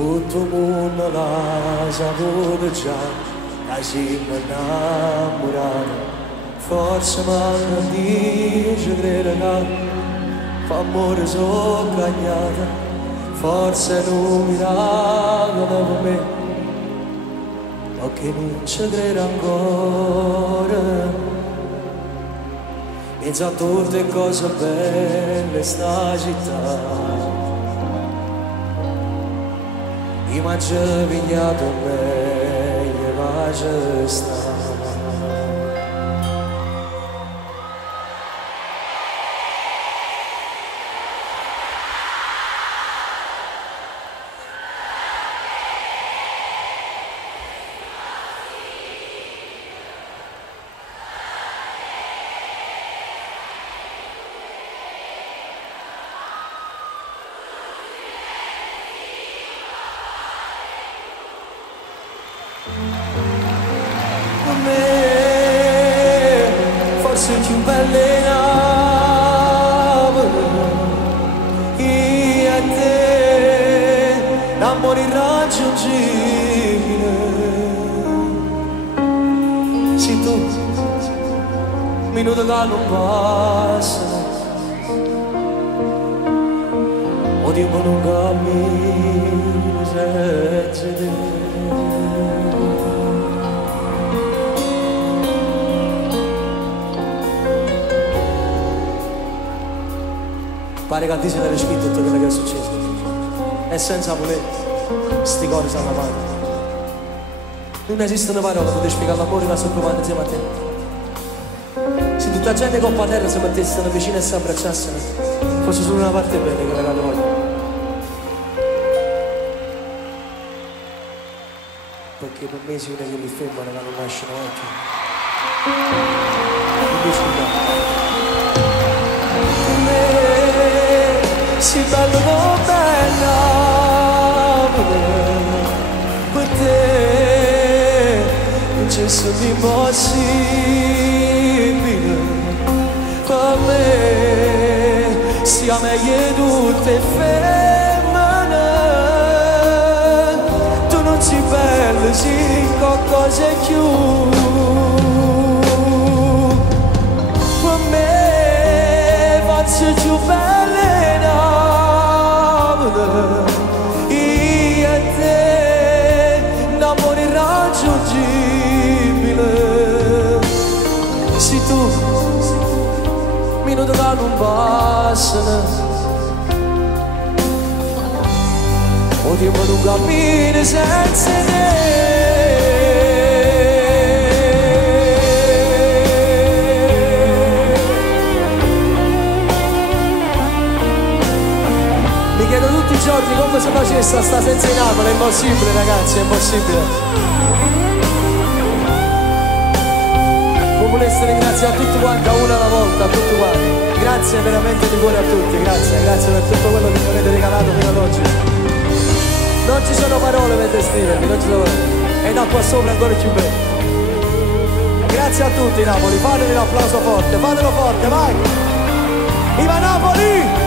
tutto il mondo l'ha saputo già, che siamo innamorati. Forse mi dice crede che fa amore sono cagnata, forse è un miracolo per me, ma che non ci credo ancora. Penso a tutte cose belle sta città, immagino vignato meglio pace sta. A me forse più belle Napoli, io e te l'amore irraggiungibile. Sì, tu minuto che non passa, o tempo non cammina senza te. Pare che a Disney abbia scritto tutto quello che è successo e senza voler sti cori stanno avanti. Non esistono parole per spiegare l'amore che sto provando insieme a te. Se tutta gente coppa a terra si mettessero vicino e si abbracciassero, fosse solo una parte bella che la voglio. Perché per me si vede che li fermano che non nascono oggi. Quindi scusate. Si bello non bella per te, non c'è solo impossibile per me, sia meglio tutte femmine, tu non sei bella, sì, qualcosa è più per me, faccio più bella. Io e te, l'amore irraggiungibile. Sì, tu, minuto che non passano, o tempo non cammina senza te. Mi chiedo tutti i giorni come si facesse a sta senza in Napoli, è impossibile ragazzi, è impossibile. Voi voleste ringraziare a tutti quanti, a una alla volta, a tutti quanti. Grazie veramente di cuore a tutti, grazie, grazie per tutto quello che mi avete regalato fino ad oggi. Non ci sono parole per descrivervi, non ci sono parole. E da qua sopra ancora più bello. Grazie a tutti Napoli, fatevi un applauso forte, fatelo forte, vai! Viva Napoli!